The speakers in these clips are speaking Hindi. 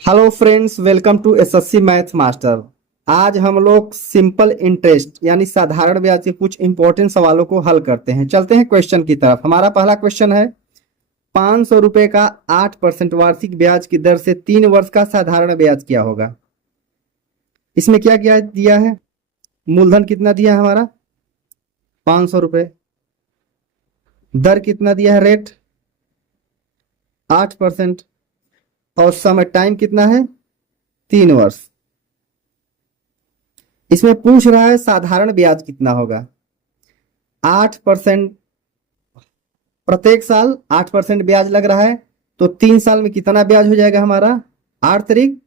Hello friends, welcome to SSC math master. आज हम लोग सिंपल इंटरेस्ट यानी साधारण ब्याज के कुछ इंपॉर्टेंट सवालों को हल करते हैं। चलते हैं क्वेश्चन की तरफ। हमारा पहला क्वेश्चन है, 500 रुपए का 8% वार्षिक ब्याज की दर से 3 वर्ष का साधारण ब्याज क्या होगा। इसमें क्या क्या दिया है, मूलधन कितना दिया है हमारा 500 रुपए, दर कितना दिया है रेट 8%, और समय टाइम कितना है 3 वर्ष। इसमें पूछ रहा है साधारण ब्याज कितना होगा। 8% प्रत्येक साल 8% ब्याज लग रहा है, तो 3 साल में कितना ब्याज हो जाएगा हमारा 8 तिरिक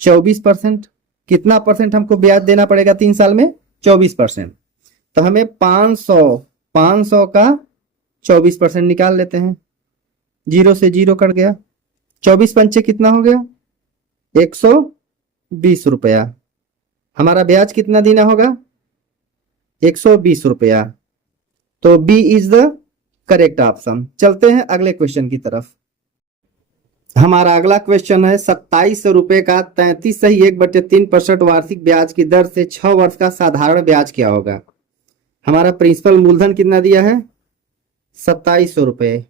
24%। कितना परसेंट हमको ब्याज देना पड़ेगा 3 साल में 24%। तो हमें 500 का 24% निकाल लेते हैं। 0 से 0 कट गया, 24 पंचे कितना हो गया 120 रुपया। हमारा ब्याज कितना देना होगा 120 रुपया। तो B is the correct option. चलते हैं अगले क्वेश्चन की तरफ। हमारा अगला क्वेश्चन है, 2700 रुपए का 33 1/3% वार्षिक ब्याज की दर से 6 वर्ष का साधारण ब्याज क्या होगा। हमारा प्रिंसिपल मूलधन कितना दिया है 2700 रुपए,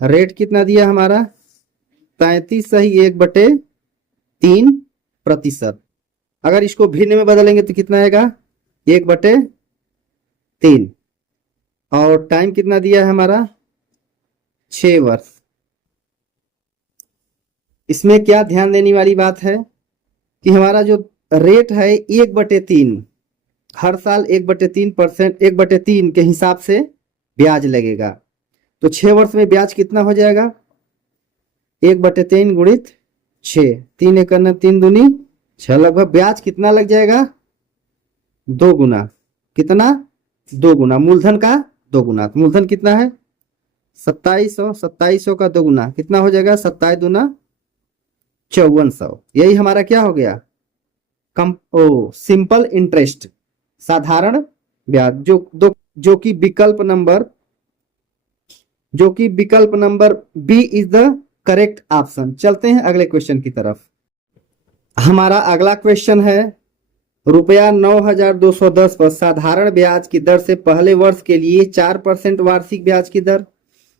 रेट कितना दिया हमारा 33/1/3%। अगर इसको भिन्न में बदलेंगे तो कितना आएगा 1/3, और टाइम कितना दिया है हमारा 6 वर्ष। इसमें क्या ध्यान देने वाली बात है कि हमारा जो रेट है 1/3, हर साल 1/3%, 1/3 के हिसाब से ब्याज लगेगा। तो 6 वर्ष में ब्याज कितना हो जाएगा 1/3 गुणित 6, 3 एक 3 दूनी 6, लगभग ब्याज कितना लग जाएगा 2 गुना। कितना 2 गुना, मूलधन का 2 गुना। तो मूलधन कितना है 2700 का 2 गुना कितना हो जाएगा 27 दूना 5400। यही हमारा क्या हो गया सिंपल इंटरेस्ट, साधारण ब्याज, जो कि विकल्प नंबर B is the correct option. चलते हैं अगले क्वेश्चन की तरफ। हमारा अगला क्वेश्चन है, रुपया 9210 पर साधारण ब्याज की दर से पहले वर्ष के लिए 4% वार्षिक ब्याज की दर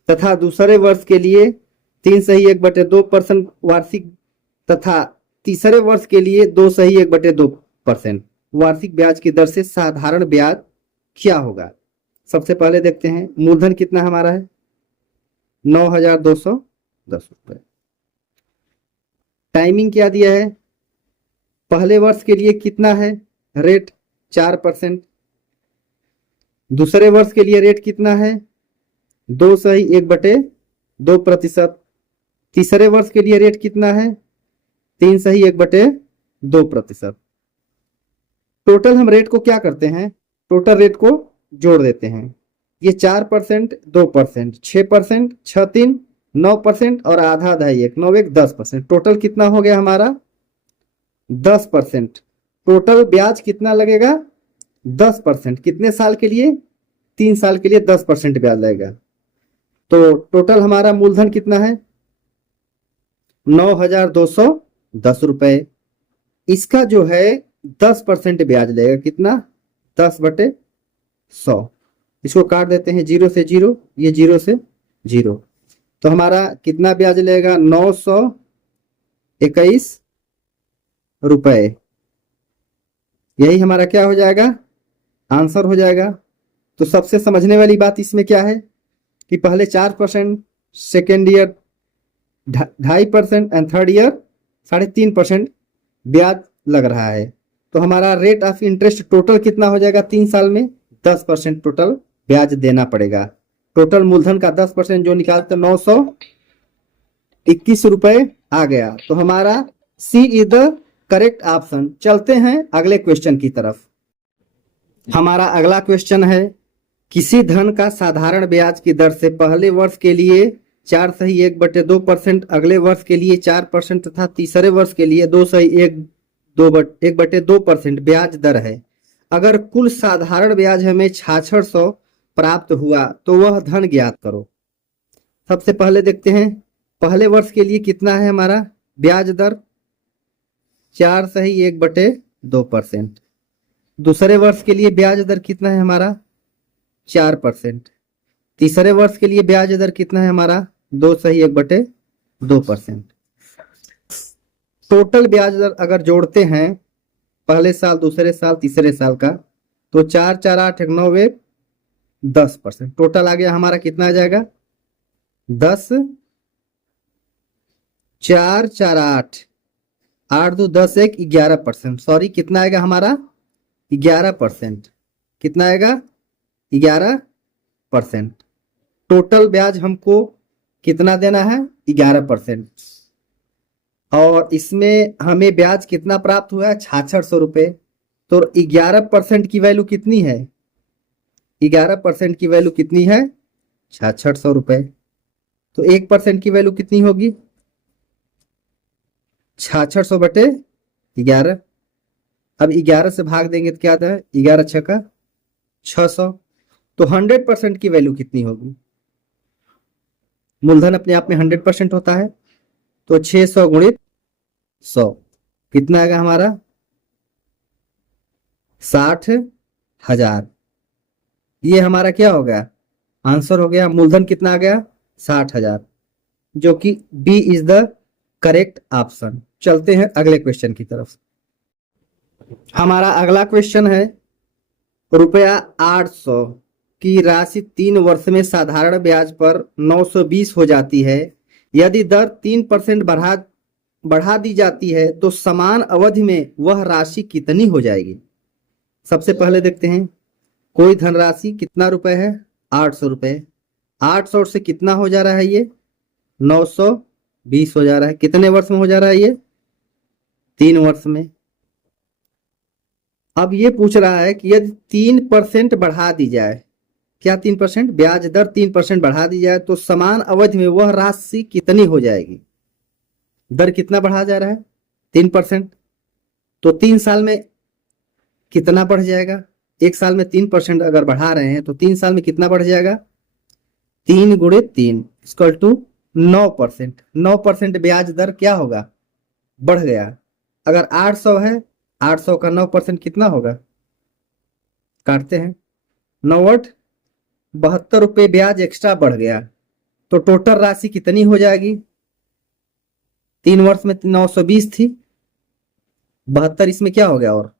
तथा दूसरे वर्ष के लिए 3/1/2% वार्षिक तथा तीसरे वर्ष के लिए 2/1/2% वार्षिक ब्याज की दर से साधारण ब्याज क्या होगा। सबसे पहले देखते हैं मूलधन कितना हमारा है 9210 रुपए। टाइमिंग क्या दिया है, पहले वर्ष के लिए कितना है रेट 4%, दूसरे वर्ष के लिए रेट कितना है 2/1/2%, तीसरे वर्ष के लिए रेट कितना है 3/1/2%। टोटल हम रेट को क्या करते हैं, टोटल रेट को जोड़ देते हैं। ये 4%, 2%, 6%, 6×3 9% और आधा 1 9 1 10%। टोटल कितना हो गया हमारा 10%। टोटल ब्याज कितना लगेगा 10%। कितने साल के लिए 3 साल के लिए 10% ब्याज लगेगा। तो टोटल हमारा मूलधन कितना है 9210 रुपए। इसका जो है 10% ब्याज लगेगा, कितना 10/100। इसको काट देते हैं 0 से 0, ये 0 से 0। तो हमारा कितना ब्याज लगेगा 921 रुपए। यही हमारा क्या हो जाएगा आंसर हो जाएगा। तो सबसे समझने वाली बात इसमें क्या है कि पहले 4%, second year 2.5% and third year 3.5% ब्याज लग रहा है। तो हमारा रेट ऑफ इंटरेस्ट टोटल कितना हो जाएगा 3 साल में 10% टोटल ब्याज देना पड़ेगा। टोटल मूलधन का 10% जो निकालते 921 रुपए आ गया। तो हमारा C is the correct option. चलते हैं अगले क्वेश्चन की तरफ। हमारा अगला क्वेश्चन है, किसी धन का साधारण ब्याज की दर से पहले वर्ष के लिए 4/1/2%, अगले वर्ष के लिए 4% तथा तीसरे वर्ष के लिए 2/1/2% ब्याज दर है। अगर कुल साधारण ब्याज हमें 6600 प्राप्त हुआ तो वह धन ज्ञात करो। सबसे पहले देखते हैं पहले वर्ष के लिए कितना है हमारा ब्याज दर 4/1/2%। दूसरे वर्ष के लिए ब्याज दर कितना है हमारा 4%। तीसरे वर्ष के लिए ब्याज दर कितना है हमारा 2/1/2%। टोटल ब्याज दर अगर जोड़ते हैं पहले साल, दूसरे साल, तीसरे साल का, तो 4 4 8 1 9 1 10%। टोटल आ गया हमारा कितना आ जाएगा 10, 4 4 8 8 2 10 1 11%। सॉरी, कितना आएगा हमारा 11%। कितना आएगा 11%। टोटल ब्याज हमको कितना देना है 11%। और इसमें हमें ब्याज कितना प्राप्त हुआ है 6600 रुपये। तो 11% की वैल्यू कितनी है 11% की वैल्यू कितनी है 6600 रुपये। तो 1% की वैल्यू कितनी होगी 6600/11। अब 11 से भाग देंगे तो क्या आता है 11 6 600। तो 100% की वैल्यू कितनी होगी, मूलधन अपने आप में 100% होता है, तो 600 गुणित 100 कितना आएगा हमारा 60,000। ये हमारा क्या हो गया आंसर हो गया। मूलधन कितना आ गया 60,000, जो कि B is the correct option. चलते हैं अगले क्वेश्चन की तरफ। हमारा अगला क्वेश्चन है रुपया 800 की राशि 3 वर्ष में साधारण ब्याज पर 920 हो जाती है। यदि दर 3% बढ़ा दी जाती है तो समान अवधि में वह राशि कितनी हो जाएगी। सबसे पहले देखते हैं कोई धनराशि कितना रुपए है 800 रुपए। 800 से कितना हो जा रहा है ये 920 हो जा रहा है। कितने वर्ष में हो जा रहा है ये 3 वर्ष में। अब ये पूछ रहा है कि यदि 3% बढ़ा दी जाए, क्या 3% ब्याज दर 3% बढ़ा दी जाए तो समान अवधि में वह राशि कितनी हो जाएगी। दर कितना बढ़ा जा रहा है 3%, तो 3 साल में कितना बढ़ जाएगा। एक साल में 3% अगर बढ़ा रहे हैं तो 3 साल में कितना बढ़ जाएगा 3 गुणित 3 इक्वल टू 9%। 9% ब्याज दर क्या होगा बढ़ गया। अगर 800 है 800 का 9% कितना होगा, काटते हैं 9 72 रुपये ब्याज एक्स्ट्रा बढ़ गया। तो टोटल राशि कितनी हो जाएगी 3 वर्ष में 920 थी, 72 इसमें क्या हो गया और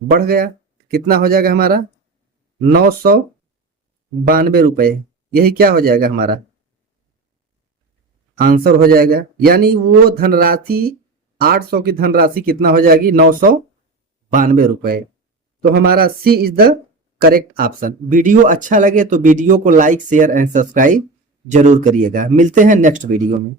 बढ़ गया। कितना हो जाएगा हमारा 992 रुपये। यही क्या हो जाएगा हमारा आंसर हो जाएगा। यानी वो धनराशि 800 की धनराशि कितना हो जाएगी 992 रुपये। तो हमारा C is the correct option. Video अच्छा लगे तो वीडियो को लाइक शेयर एंड सब्सक्राइब जरूर करिएगा। मिलते हैं नेक्स्ट वीडियो में।